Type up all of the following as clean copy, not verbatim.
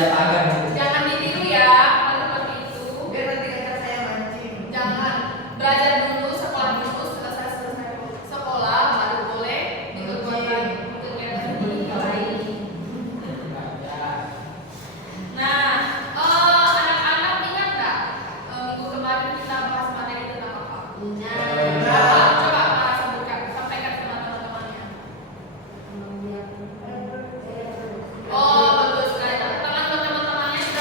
belajar pagar. Jangan ditiru ya, kalau seperti itu. Biar nanti kata saya mancing. Jangan belajar dulu, sekolah dulu, selesai sekolah baru boleh ikut kegiatan lain. Nah, anak-anak ingat nggak minggu kemarin kita bahas materi tentang apa? Coba sebutkan, sampaikan sama teman-temannya. Oh, bagus sekali. Tangan buat teman-temannya sudah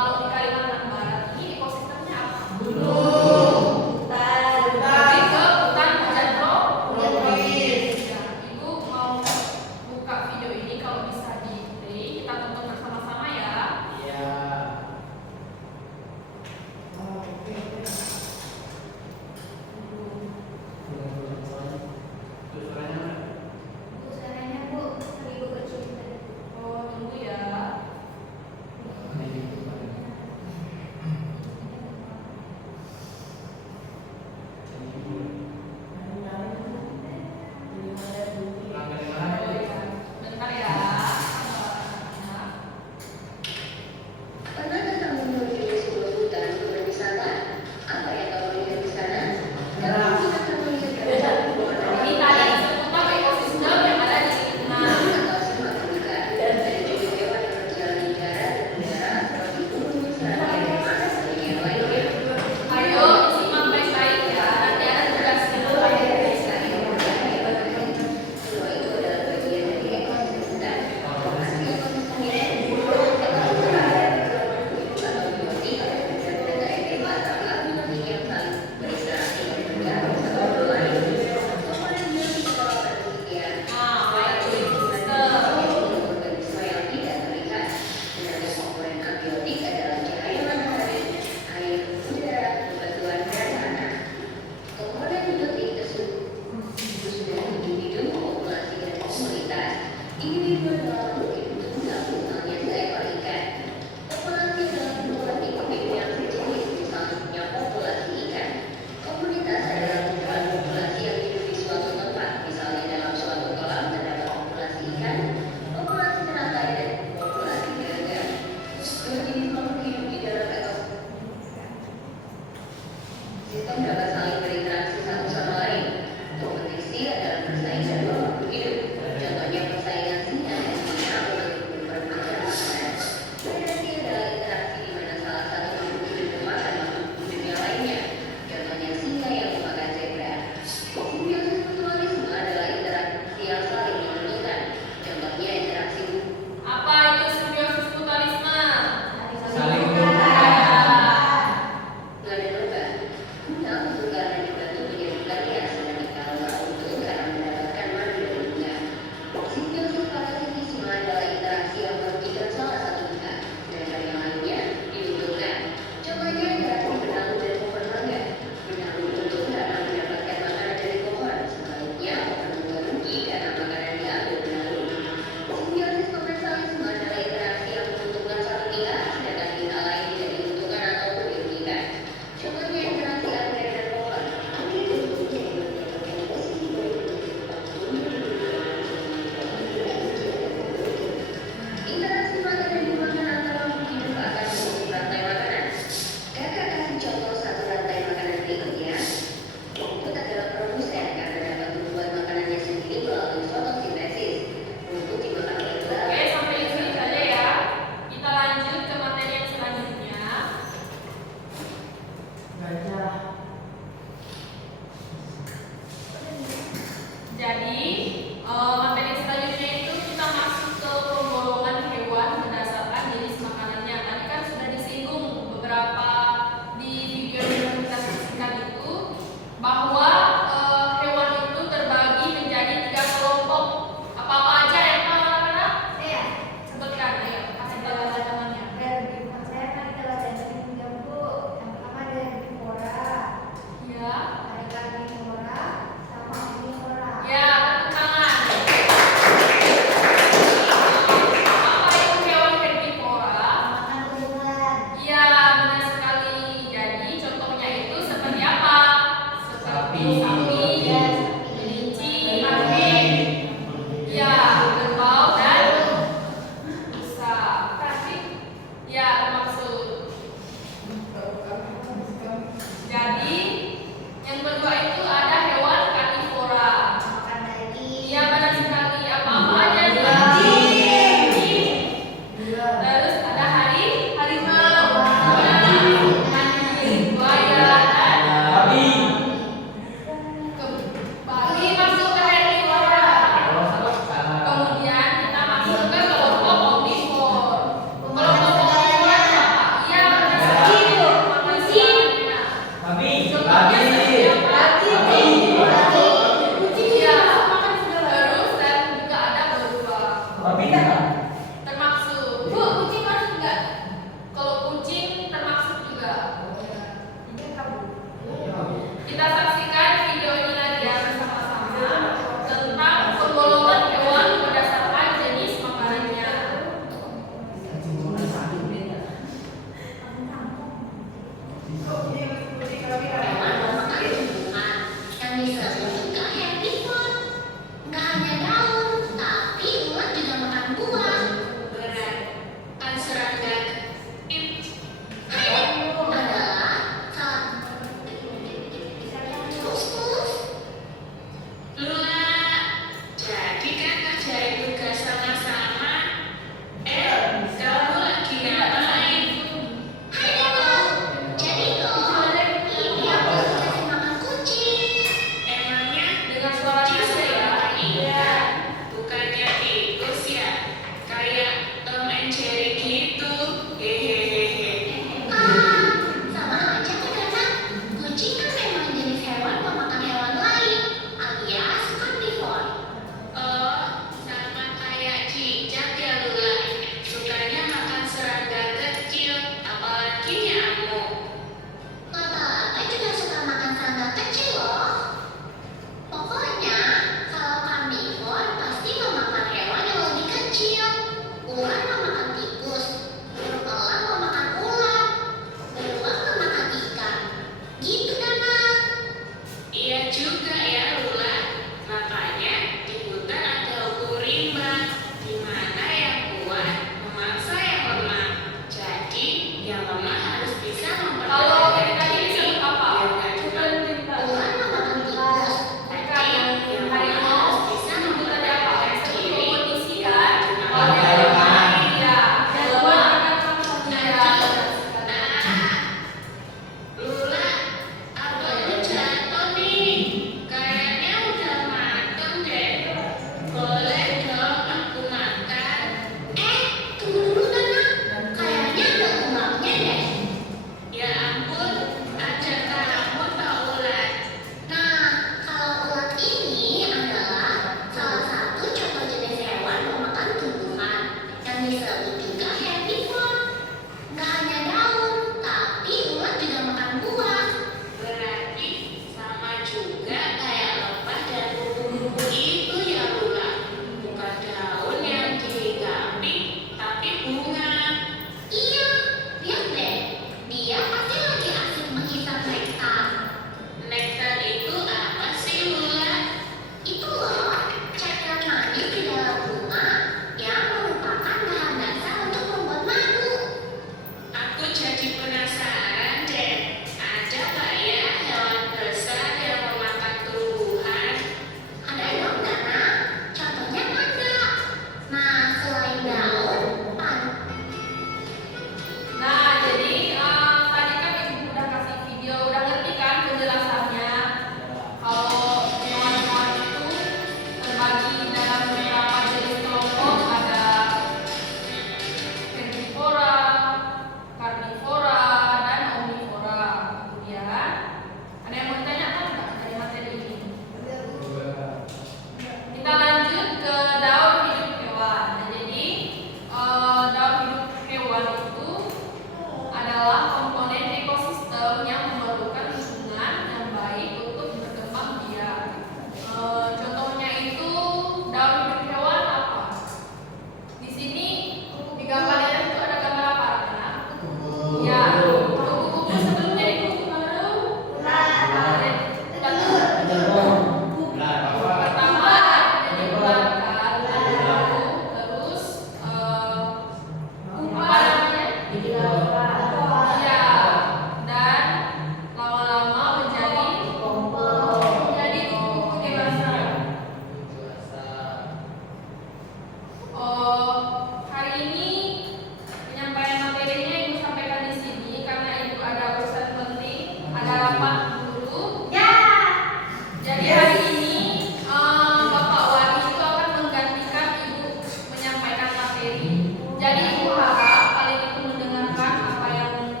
Jadi Ibu harap kalian itu mendengarkan apa yang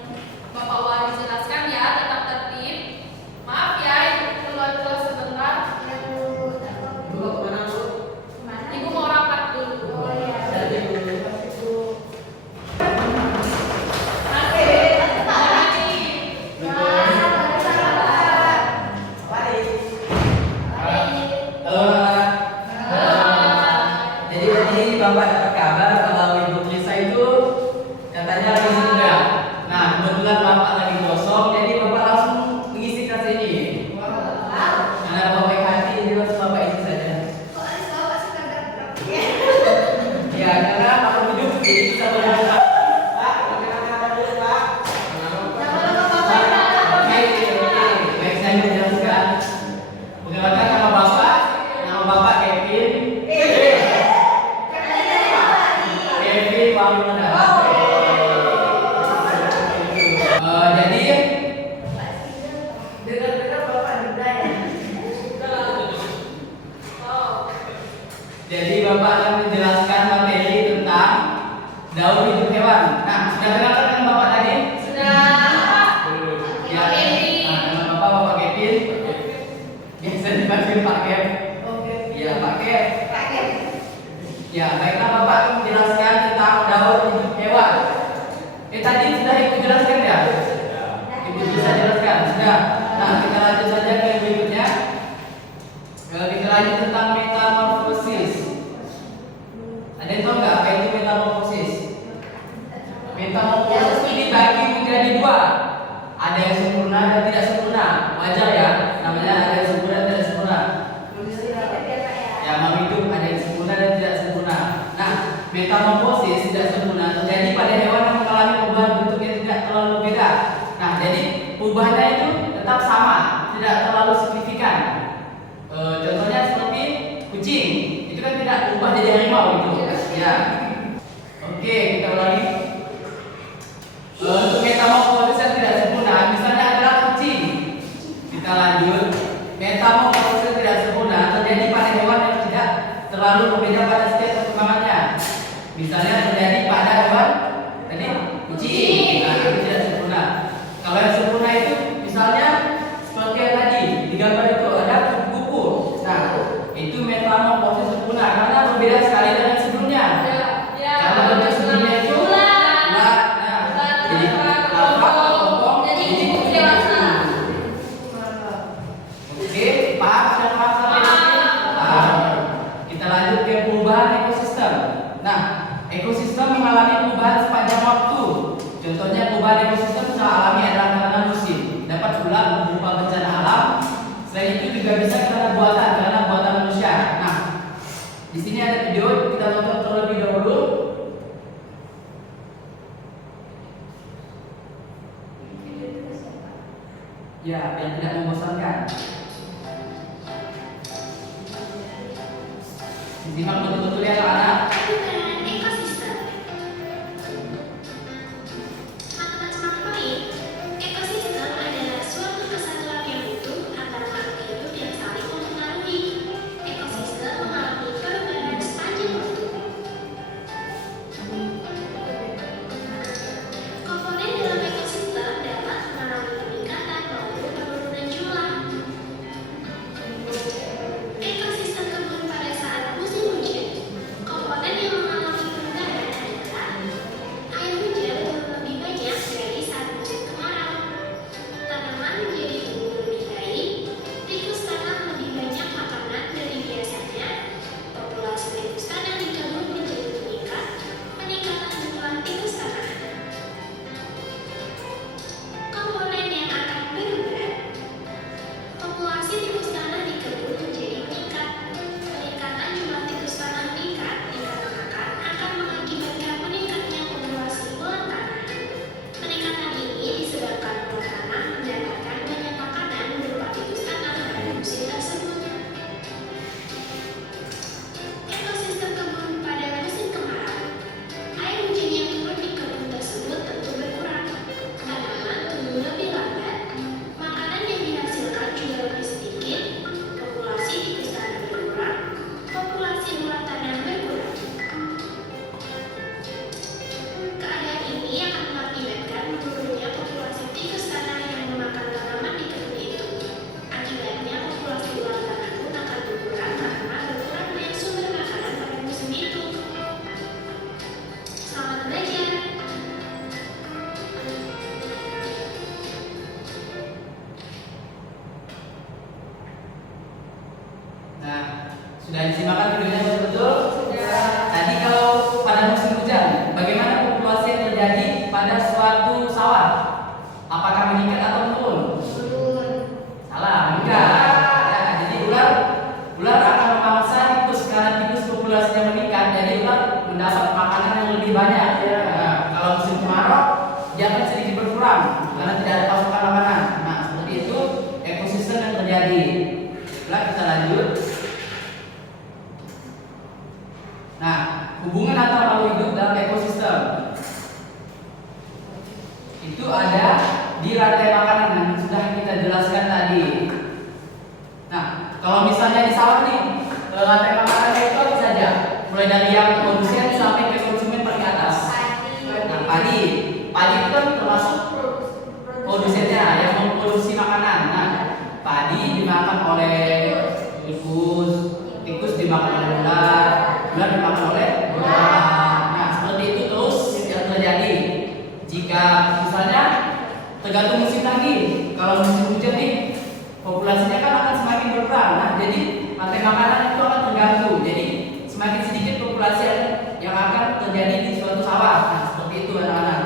Bapak Wali jelaskan ya, tetap tertib. Maaf ya, Ibu keluar sebentar. Ibu mau kemana Bu? Ibu mau rapat dulu. Oh iya. Jadi Bu. Bapak dapat kabar kalau Ibu Trisa itu katanya lagi singgah. Nah, kebetulan Bapak lagi kosong, jadi Bapak langsung mengisi kelas ini. Karena Bapak baik hati, jadi langsung Bapak isi saja. Ya, karena Bapak hidup jadi bisa berbuka. Pak, perkenalkan dulu Pak. Baik, saya menjelaskan. Perkenalkan nama Bapak Kevin. Kevin Pamina. Jadi Dengar-dengar Bapak juga ya. Jadi Bapak akan menjelaskan materi tentang daur hidup hewan. Nah, sudah kenal dengan Bapak tadi? Sudah. Ya. Nama Bapak Kevin. Biasa dipanggil Pak Kev. Oke. Ya, Pak Kev. Pak Kev. Ya, baiklah Bapak akan menjelaskan tentang daur hidup hewan. Tadi sudah Ibu jelaskan ya? Ibu bisa jelaskan? Sudah. Nah, kita lanjut saja ke berikutnya. Kita lanjut tentang metamorfosis. Ada yang tahu nggak apa itu metamorfosis? Metamorfosis ini dibagi menjadi dua. Ada yang sempurna dan tidak sempurna. Wajar ya, namanya ada yang sempurna dan tidak sempurna. Ya, mau hidup ada yang sempurna dan tidak sempurna. Nah, metamorfosis tidak sempurna terjadi pada hewan yang mengalami perubahan bentuk yang tidak terlalu beda. Nah, jadi perubahannya itu tetap sama, tidak terlalu signifikan. Contohnya seperti kucing, itu kan tidak berubah jadi harimau itu. Ya. Oke, kita ulangi. Untuk metamorfosis yang tidak sempurna, misalnya adalah kucing. Kita lanjut. Metamorfosis yang tidak sempurna terjadi pada hewan yang tidak terlalu berbeda pada setiap perkembangannya. Misalnya terjadi pada hewan tadi kucing. Nah, itu tidak sempurna. Kalau yang sempurna itu misalnya seperti yang tadi di gambar itu ada kupu-kupu. Nah, itu metamorfosis sempurna karena berbeda sekali dengan sebelumnya. Kalau bentuk sebelumnya itu jadi kelompok, jadi kupu dewasa. Oke, paham sampai di sini? Paham. Kita lanjut ke perubahan ekosistem. Nah, ekosistem mengalami perubahan sepanjang waktu. Contohnya perubahan ekosistem secara alami adalah karena musim, dapat pula berupa bencana alam. Selain itu juga bisa karena buatan manusia. Nah, di sini ada video, kita tonton terlebih dahulu. Ya, biar tidak membosankan. Simak betul-betul ya anak. Ekosistem. Teman-teman poin, ekosistem adalah suatu kesatuan yang utuh antara makhluk hidup yang saling mempengaruhi. Ekosistem mengalami perubahan sepanjang waktu. Komponen dalam ekosistem dapat mengalami peningkatan maupun penurunan jumlah. Ekosistem kebun pada saat musim hujan. yang lebih banyak. Nah, kalau musim kemarau dia akan sedikit berkurang karena tidak ada pasokan makanan. Nah, seperti itu ekosistem yang terjadi. Baiklah, kita lanjut. Nah, hubungan antara makhluk hidup dalam ekosistem itu ada di rantai makanan yang sudah kita jelaskan tadi. Nah, kalau misalnya di sawah nih, rantai makanannya itu apa saja? Mulai dari yang produsen sampai ke konsumen paling atas. Nah, padi itu kan termasuk produsennya yang memproduksi makanan. Nah, padi dimakan oleh tikus dimakan oleh ular dimakan oleh buaya. Nah, seperti itu terus yang terjadi. Jika misalnya tergantung musim lagi, kalau musim hujan nih, populasinya kan akan semakin berkurang. Nah, jadi rantai makanan itu akan terganggu. Jadi semakin sedikit populasi yang akan terjadi di suatu sawah. Nah, seperti itu anak-anak.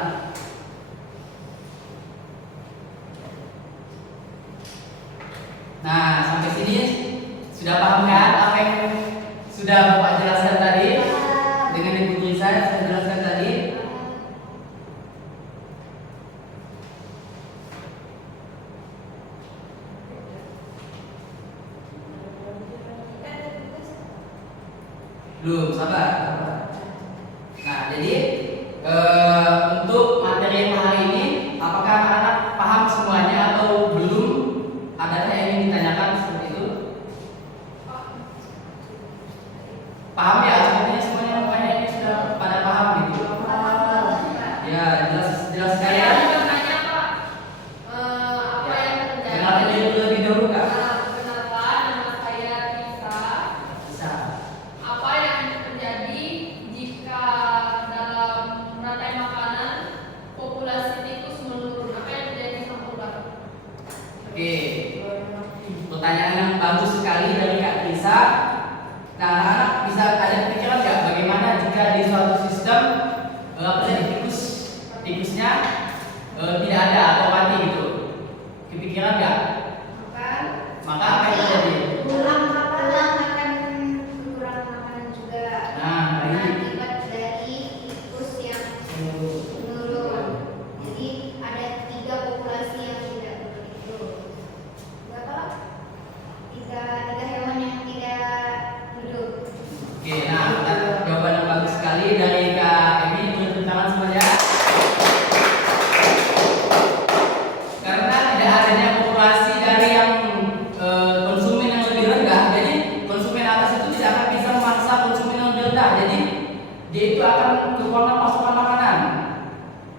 Nah, sampai sini sudah paham kan apa yang sudah Bapak jelaskan tadi? Dengan Ibu Tulisan sudah jelaskan tadi. Belum, sabar. Nah, jadi untuk materi yang hari ini, apakah anak-anak paham semuanya atau belum? Adakah yang ingin ditanyakan seperti itu? Paham ya? Semuanya rupanya ini sudah pada paham gitu. Ya, jelas sekali ya. Saya juga tanya Pak, apa yang terjadi? Kenalkan diri terlebih dahulu Kak. Kenalkan, nama saya Risa. Bisa. Apa yang terjadi jika dalam rantai makanan populasi tikus menurun? Apa yang terjadi sama ular? Oke. Pertanyaan yang bagus sekali dari Kak Risa. Nah, anak-anak bisa ada pikiran nggak bagaimana jika di suatu sistem tikusnya tidak ada atau mati gitu? Kepikiran nggak? Maka apa yang terjadi? Kurang akan kurang makanan juga. Nah, baik. Akibat dari tikus yang menurun. Jadi ada 3 populasi yang tidak begitu. Berapa? Tiga hewan yang tidak hidup. Oke, nah jawaban yang bagus sekali dari Kak Emi. Tepuk tangan semuanya. Karena tidak adanya populasi dari yang konsumen yang lebih rendah, jadi konsumen atas itu tidak akan bisa memaksa konsumen yang lebih rendah. Jadi dia itu akan kekurangan pasokan makanan.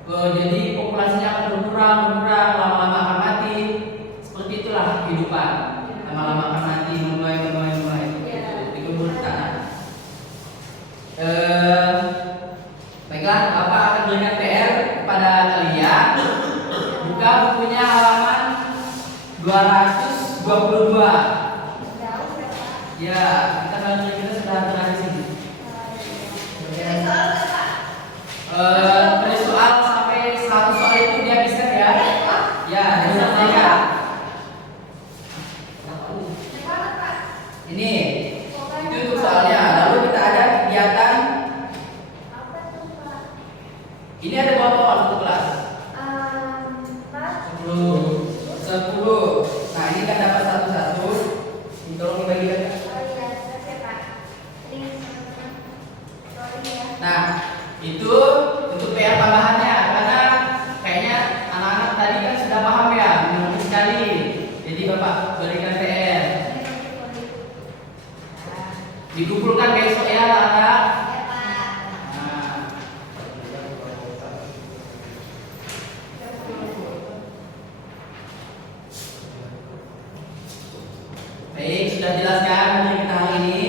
Jadi populasinya akan berkurang, lama-lama akan mati. Seperti itulah kehidupan. Lama-lama akan mati, menuai. Dikubur di tanah. Baiklah, Bapak akan berikan PR kepada kalian. Buka bukunya halaman 222. Ya, kita sudah terang di sini. Tulis soal sampai 100 soal itu dia bisa ya. Ya, diselesaikan. Ini itu untuk soalnya. Lalu kita ada kegiatan. Ini ada berapa orang satu kelas? 10. Nah, ini kan dapat satu-satu. Ini tolong dibagikan. Nah, itu untuk PR tambahannya karena kayaknya anak-anak tadi kan sudah paham ya, mengerti sekali. Jadi Bapak berikan PR. Dikumpulkan besok ya, anak. Baik, sudah jelaskan materi kita hari ini.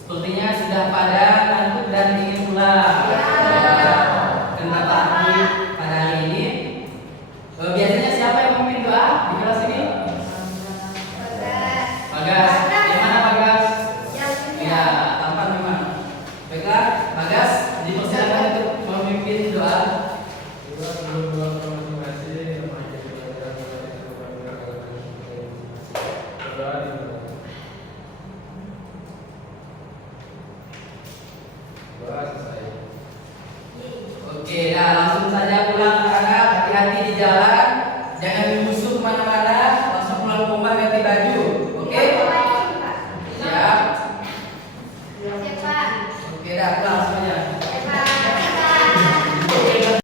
Sepertinya sudah pada ngantuk dan ingin pulang. Dan Bapak pada hari ini. Biasanya siapa yang memimpin doa di kelas ini? Bagas. Yang mana Bagas? Ya, tampak memang. Baiklah, Bagas dipersilakan untuk memimpin doa. saja pulang